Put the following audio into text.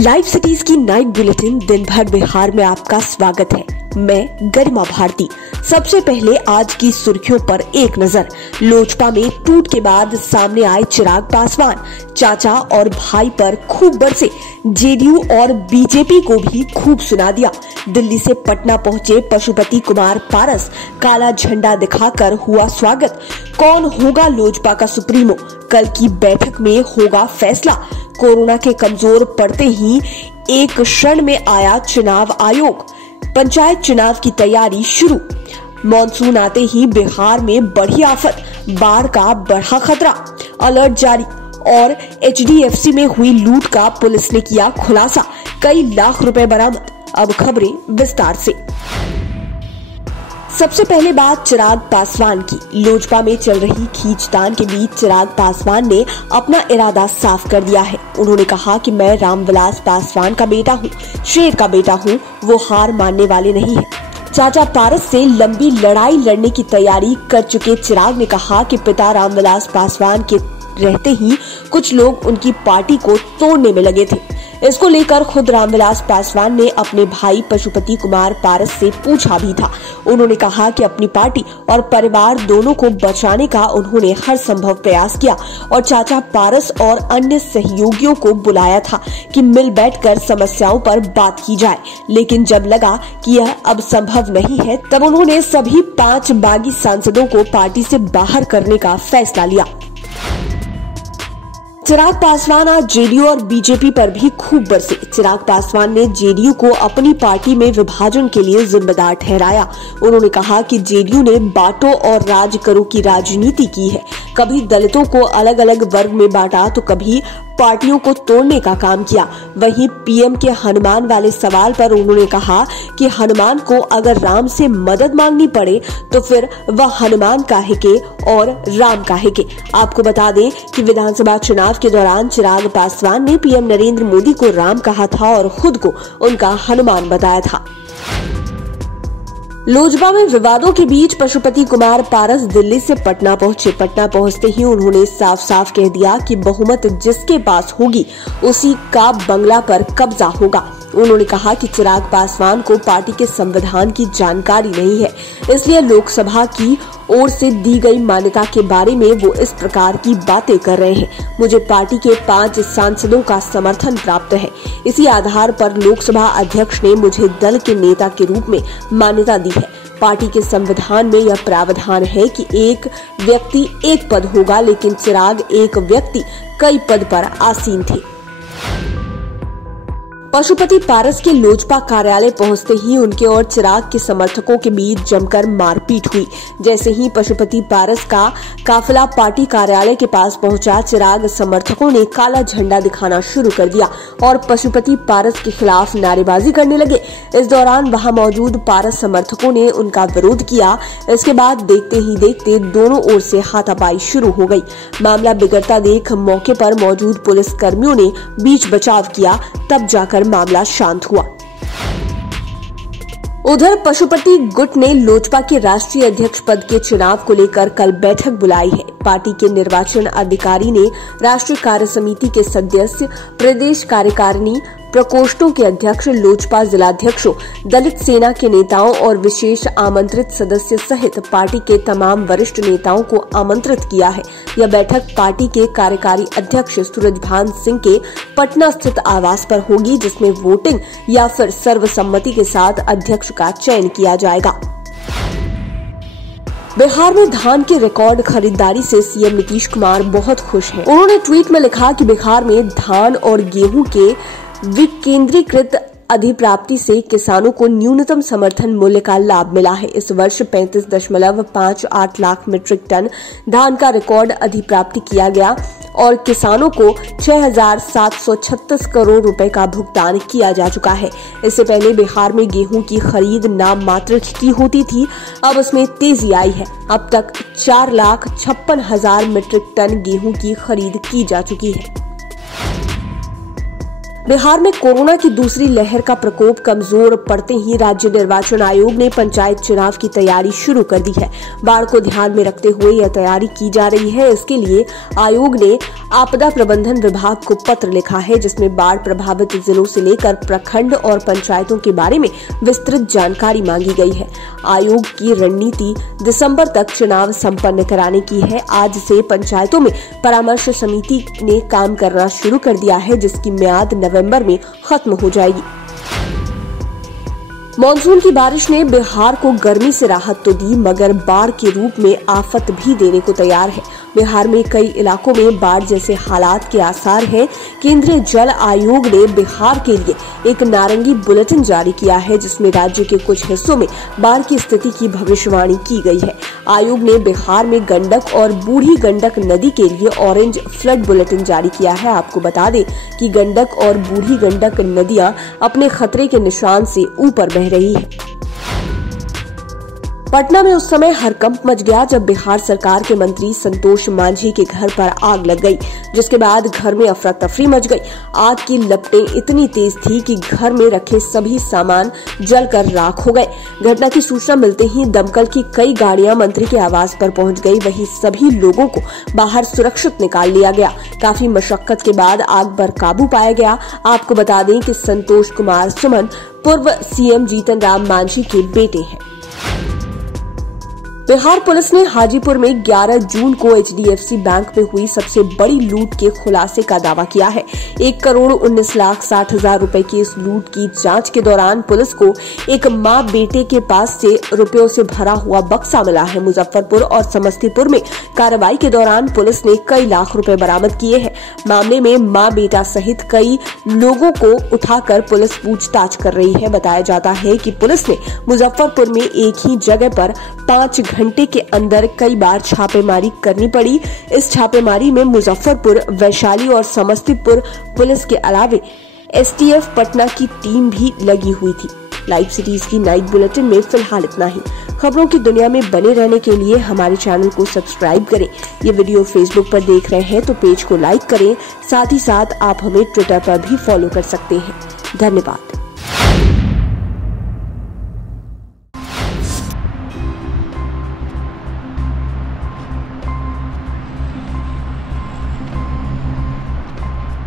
Live cities की night bulletin दिन भर बिहार में आपका स्वागत है। मैं गरिमा भारती। सबसे पहले आज की सुर्खियों पर एक नजर। लोजपा में टूट के बाद सामने आए चिराग पासवान। चाचा और भाई पर खूब बरसे, जेडीयू और बीजेपी को भी खूब सुना दिया। दिल्ली से पटना पहुंचे पशुपति कुमार पारस, काला झंडा दिखाकर हुआ स्वागत। कौन होगा लोजपा का सुप्रीमो? कल की बैठक में होगा फैसला। कोरोना के कमजोर पड़ते ही एक क्षण में आया चुनाव आयोग। पंचायत चुनाव की तैयारी शुरू। मॉनसून आते ही बिहार में बढ़ी आफत, बाढ़ का बढ़ा खतरा, अलर्ट जारी। और एचडीएफसी में हुई लूट का पुलिस ने किया खुलासा, कई लाख रुपए बरामद। अब खबरें विस्तार से। सबसे पहले बात चिराग पासवान की। लोजपा में चल रही खींचतान के बीच चिराग पासवान ने अपना इरादा साफ कर दिया है। उन्होंने कहा कि मैं रामविलास पासवान का बेटा हूँ, शेर का बेटा हूँ, वो हार मानने वाले नहीं है। चाचा पारस से लंबी लड़ाई लड़ने की तैयारी कर चुके चिराग ने कहा कि पिता रामविलास पासवान के रहते ही कुछ लोग उनकी पार्टी को तोड़ने में लगे थे। इसको लेकर खुद रामविलास पासवान ने अपने भाई पशुपति कुमार पारस से पूछा भी था। उन्होंने कहा कि अपनी पार्टी और परिवार दोनों को बचाने का उन्होंने हर संभव प्रयास किया और चाचा पारस और अन्य सहयोगियों को बुलाया था कि मिल बैठकर समस्याओं पर बात की जाए। लेकिन जब लगा कि यह अब संभव नहीं है, तब उन्होंने सभी 5 बागी सांसदों को पार्टी से बाहर करने का फैसला लिया। चिराग पासवान आज जेडीयू और बीजेपी पर भी खूब बरसे। चिराग पासवान ने जेडीयू को अपनी पार्टी में विभाजन के लिए जिम्मेदार ठहराया। उन्होंने कहा कि जेडीयू ने बांटो और राज करो की राजनीति की है। कभी दलितों को अलग अलग वर्ग में बांटा तो कभी पार्टियों को तोड़ने का काम किया। वहीं पीएम के हनुमान वाले सवाल पर उन्होंने कहा कि हनुमान को अगर राम से मदद मांगनी पड़े तो फिर वह हनुमान काहे के और राम काहे के। आपको बता दें कि विधानसभा चुनाव के दौरान चिराग पासवान ने पीएम नरेंद्र मोदी को राम कहा था और खुद को उनका हनुमान बताया था। लोजपा में विवादों के बीच पशुपति कुमार पारस दिल्ली से पटना पहुंचे। पटना पहुंचते ही उन्होंने साफ साफ कह दिया कि बहुमत जिसके पास होगी उसी का बंगला पर कब्जा होगा। उन्होंने कहा कि चिराग पासवान को पार्टी के संविधान की जानकारी नहीं है, इसलिए लोकसभा की ओर से दी गई मान्यता के बारे में वो इस प्रकार की बातें कर रहे हैं। मुझे पार्टी के 5 सांसदों का समर्थन प्राप्त है। इसी आधार पर लोकसभा अध्यक्ष ने मुझे दल के नेता के रूप में मान्यता दी है। पार्टी के संविधान में यह प्रावधान है कि एक व्यक्ति एक पद होगा, लेकिन चिराग एक व्यक्ति कई पद पर आसीन थे। पशुपति पारस के लोजपा कार्यालय पहुंचते ही उनके और चिराग के समर्थकों के बीच जमकर मारपीट हुई। जैसे ही पशुपति पारस का काफिला पार्टी कार्यालय के पास पहुंचा, चिराग समर्थकों ने काला झंडा दिखाना शुरू कर दिया और पशुपति पारस के खिलाफ नारेबाजी करने लगे। इस दौरान वहां मौजूद पारस समर्थकों ने उनका विरोध किया। इसके बाद देखते ही देखते दोनों ओर से हाथापाई शुरू हो गई। मामला बिगड़ता देख मौके पर मौजूद पुलिस कर्मियों ने बीच बचाव किया, तब जाकर मामला शांत हुआ। उधर पशुपति गुट ने लोजपा के राष्ट्रीय अध्यक्ष पद के चुनाव को लेकर कल बैठक बुलाई है। पार्टी के निर्वाचन अधिकारी ने राष्ट्रीय कार्य समिति के सदस्य, प्रदेश कार्यकारिणी प्रकोष्ठों के अध्यक्ष, लोजपा जिलाध्यक्षों, दलित सेना के नेताओं और विशेष आमंत्रित सदस्य सहित पार्टी के तमाम वरिष्ठ नेताओं को आमंत्रित किया है। यह बैठक पार्टी के कार्यकारी अध्यक्ष सूरजभान सिंह के पटना स्थित आवास पर होगी, जिसमें वोटिंग या फिर सर्वसम्मति के साथ अध्यक्ष का चयन किया जाएगा। बिहार में धान की रिकॉर्ड खरीदारी से सीएम नीतीश कुमार बहुत खुश हैं। उन्होंने ट्वीट में लिखा कि बिहार में धान और गेहूं के विकेंद्रीकृत अधिप्राप्ति से किसानों को न्यूनतम समर्थन मूल्य का लाभ मिला है। इस वर्ष 35.58 लाख मीट्रिक टन धान का रिकॉर्ड अधिप्राप्ति किया गया और किसानों को 6,736 करोड़ रुपए का भुगतान किया जा चुका है। इससे पहले बिहार में गेहूं की खरीद नाम मात्र की होती थी, अब उसमें तेजी आई है। अब तक 4,56,000 मीट्रिक टन गेहूं की खरीद की जा चुकी है। बिहार में कोरोना की दूसरी लहर का प्रकोप कमजोर पड़ते ही राज्य निर्वाचन आयोग ने पंचायत चुनाव की तैयारी शुरू कर दी है। बाढ़ को ध्यान में रखते हुए यह तैयारी की जा रही है। इसके लिए आयोग ने आपदा प्रबंधन विभाग को पत्र लिखा है, जिसमें बाढ़ प्रभावित जिलों से लेकर प्रखंड और पंचायतों के बारे में विस्तृत जानकारी मांगी गई है। आयोग की रणनीति दिसंबर तक चुनाव संपन्न कराने की है। आज से पंचायतों में परामर्श समिति ने काम करना शुरू कर दिया है, जिसकी म्याद नवंबर में खत्म हो जाएगी। मॉनसून की बारिश ने बिहार को गर्मी से राहत तो दी, मगर बाढ़ के रूप में आफत भी देने को तैयार है। बिहार में कई इलाकों में बाढ़ जैसे हालात के आसार हैं। केंद्रीय जल आयोग ने बिहार के लिए एक नारंगी बुलेटिन जारी किया है, जिसमें राज्य के कुछ हिस्सों में बाढ़ की स्थिति की भविष्यवाणी की गई है। आयोग ने बिहार में गंडक और बूढ़ी गंडक नदी के लिए ऑरेंज फ्लड बुलेटिन जारी किया है। आपको बता दें कि गंडक और बूढ़ी गंडक नदियां अपने खतरे के निशान से ऊपर बह रही है। पटना में उस समय हड़कंप मच गया जब बिहार सरकार के मंत्री संतोष मांझी के घर पर आग लग गई, जिसके बाद घर में अफरा तफरी मच गई। आग की लपटें इतनी तेज थी कि घर में रखे सभी सामान जलकर राख हो गए। घटना की सूचना मिलते ही दमकल की कई गाड़ियां मंत्री के आवास पर पहुंच गई। वहीं सभी लोगों को बाहर सुरक्षित निकाल लिया गया। काफी मशक्कत के बाद आग पर काबू पाया गया। आपको बता दें कि संतोष कुमार सुमन पूर्व सीएम जीतन राम मांझी के बेटे हैं। बिहार पुलिस ने हाजीपुर में 11 जून को HDFC बैंक में हुई सबसे बड़ी लूट के खुलासे का दावा किया है। 1,19,60,000 रुपए की इस लूट की जांच के दौरान पुलिस को एक मां बेटे के पास से रुपयों से भरा हुआ बक्सा मिला है। मुजफ्फरपुर और समस्तीपुर में कार्रवाई के दौरान पुलिस ने कई लाख रुपए बरामद किए हैं। मामले में मां बेटा सहित कई लोगों को उठाकर पुलिस पूछताछ कर रही है। बताया जाता है कि पुलिस ने मुजफ्फरपुर में एक ही जगह पर 5 घंटे के अंदर कई बार छापेमारी करनी पड़ी। इस छापेमारी में मुजफ्फरपुर, वैशाली और समस्तीपुर पुलिस के अलावे STF पटना की टीम भी लगी हुई थी। लाइव सिटीज की नाइट बुलेटिन में फिलहाल इतना ही। खबरों की दुनिया में बने रहने के लिए हमारे चैनल को सब्सक्राइब करें। ये वीडियो फेसबुक पर देख रहे हैं तो पेज को लाइक करें। साथ ही साथ आप हमें ट्विटर पर भी फॉलो कर सकते हैं। धन्यवाद।